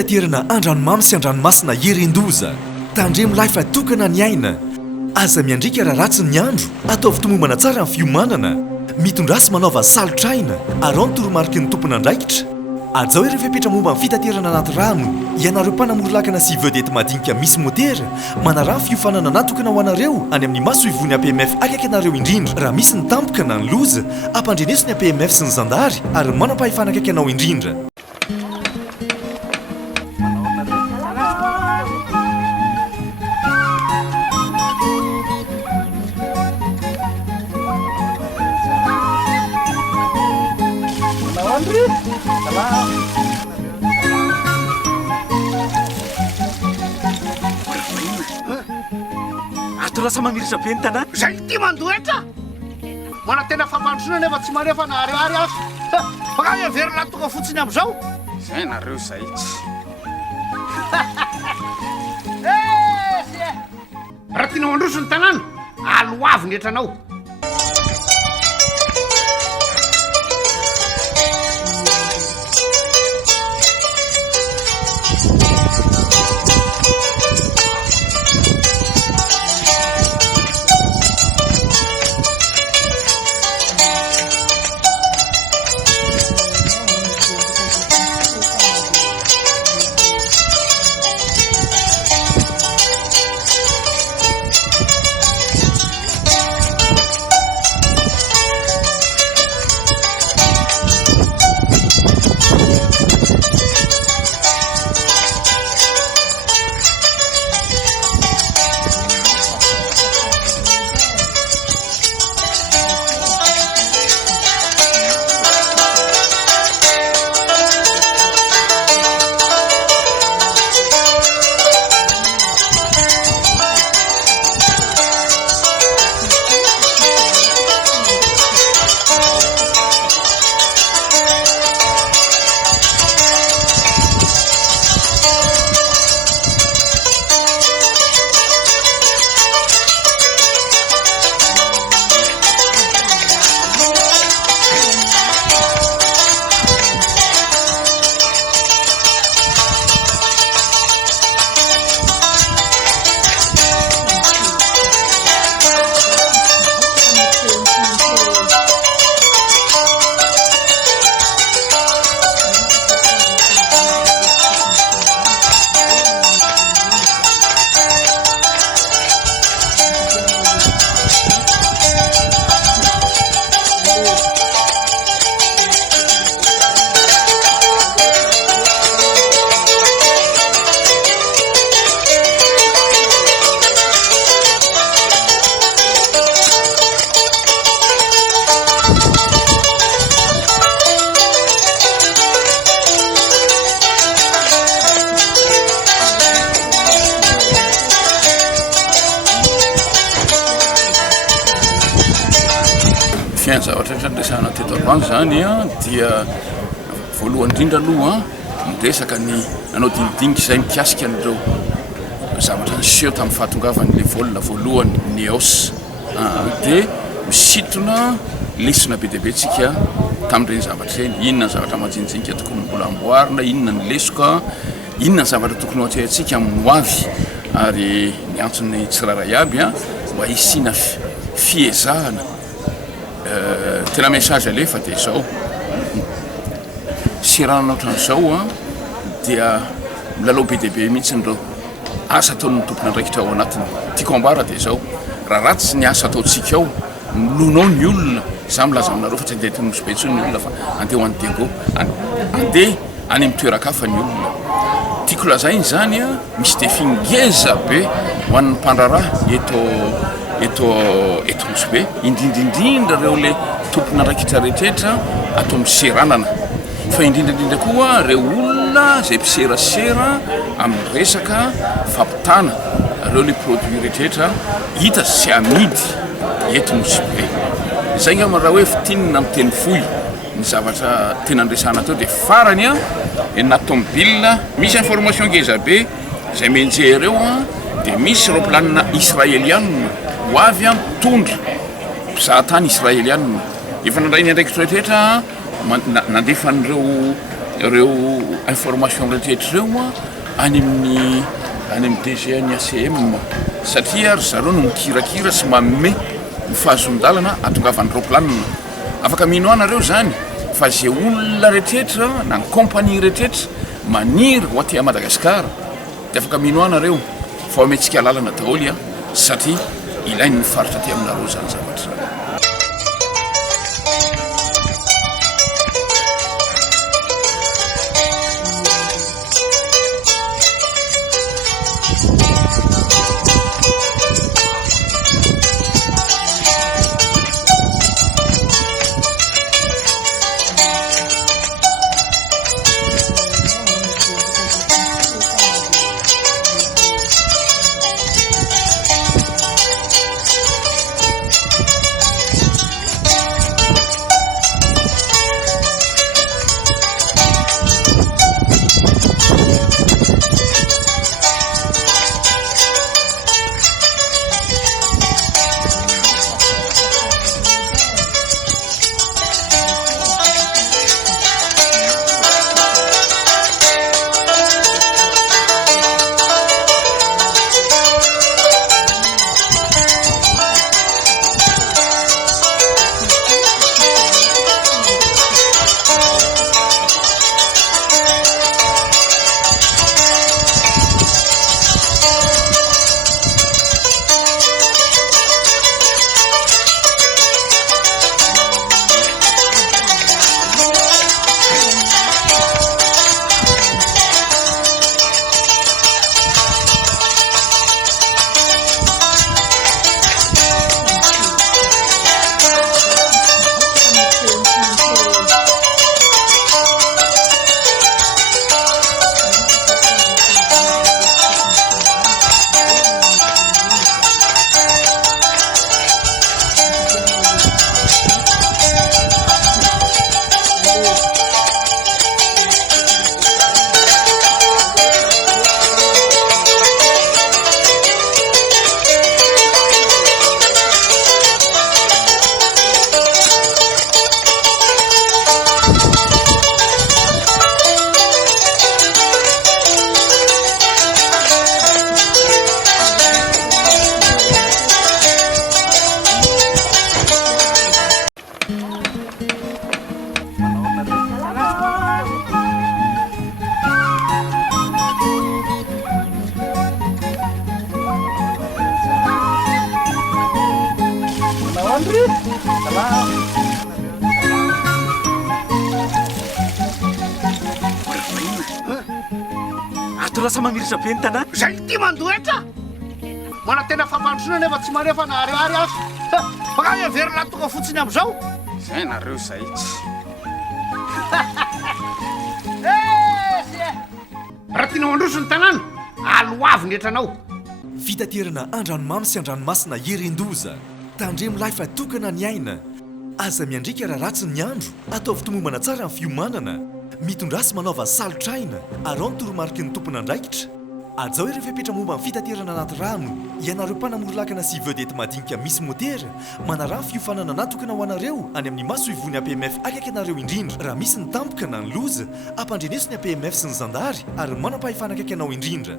fitaterana andranomamy sy andranomasina herendoza tandremo lahy fa tokana ny aina aza miandrika raha ratsy ny andro ataovy tomombana tsara ny fiomanana mitondrasy manaova salotraina arao ny toromarika ny tompona andraikitra azao ireo fepetra momba ny fitaterana anaty rano ianareo mpanamory-lakana sy vedety madinika misy motera manarah ny fiofanana natokana ho anareo any amin'ny maso ivony APMF akaiky anareo indrindra raha misy ny tampoka na ny loza ampandreneso ny APMF sy ny zandary ary manam-pahefana akaiky anao indrindra. Lasa mamiritra be ny tanàna zay ty mandoetra mana tena fampandrosona nefa tsy manefa na ariary azo baka everina tonga fotsiny am'izao zay nareo zay tsy raha tianao androso ny tanàna aloavy ny etranao. zavatra resahana teto aloany zany dia voalohany indrindra aloha miresaka ny anao dinidinika izay mikasika an'ireo zavatra niseho tamin'ny fahatongavan'le volina voalohany ny os dia misitona lesona be dia be tsika tamin'ireny zavatra ireny inona ny zavatra majinijinika tokony mbola amboarina inona ny lesoka inona ny zavatra tokony hoatrehantsika amin'ny hoavy ary ny antsony tsirara iaby mba hisina fiezahana tena message alefa dia zao seranana ohatran'izao dia milalao be dia be mihitsy nireo asa ataon'ny tompona andraikitra ao anatiny tiako ambara dia zao raha ratsy ny asa ataontsika ao milonao ny olona za milaza aminareo fa tsy andeha Nosy Be intsony ny olona fa andeha ho any Diego andeha any amin'ny toerakafa ny olona tiako lazainy zany misy defi ngeza be ho an'ny mpandraraha eto Nosy Be indrindrindrindra reo le tompona andraikitra rehetrarehetra atao miseranana fa indrindrindrindra koa reo olona zay mpiserasera amin'ny resaka fampitana reo le produit rehetrarehetra hita sy amidy eto Nosy Be zay ngamba raha hoe fitinina amin'ny teny fohy ny zavatra tena andresana teo dia farany anaty tomobile misy information ngeza be zay menjereo dia misy roplanina israelianina ho avy mitondra mpizahan-tany israelianina efa nandray ny andraikitra rehetrarehetra nandefan'ireo ireo information rehetra ireo any amin'ny DG ny ACM satria ry zareo no mikirakira sy mamme ny fahazondalana atongavany roplanina afaka mino anareo zany fa zay olona rehetra na ny compagnie rehetra maniry ho aty Madagasikara dia afaka mino anareo fa ometsika lalana daholy satria ilainy ny faritra aty aminareo zany zavatra. Lasa mamiritra be ny tanàna zay ty mandoetra mana tena fampandrosoana nefa tsy manefa na ariary azo baka everina tonga fotsiny am'izao zay nareo zay tsy raha tiana mandroso ny tanàna aloavy netranao fitaterana andranomamy sy andranomasina herendoza tandremo lahy fa tokana ny aina aza miandrika raha ratsy ny andro atao fitomombana tsara ny fiomanana mitondrasy manaova salotraina arao ny toromarika ny tompona andraikitra azao ireo fepetra momba ny fitaterana anaty rano ianareo mpanamorilakana sy vedety madinika misy motera manarano fiofanana natokana ho anareo any amin'ny maso ivony APMF akaiky anareo indrindra raha misy ny tampoka na ny loza ampandreneso ny APMF sy ny zandary ary manam-pahefana akaiky anao indrindra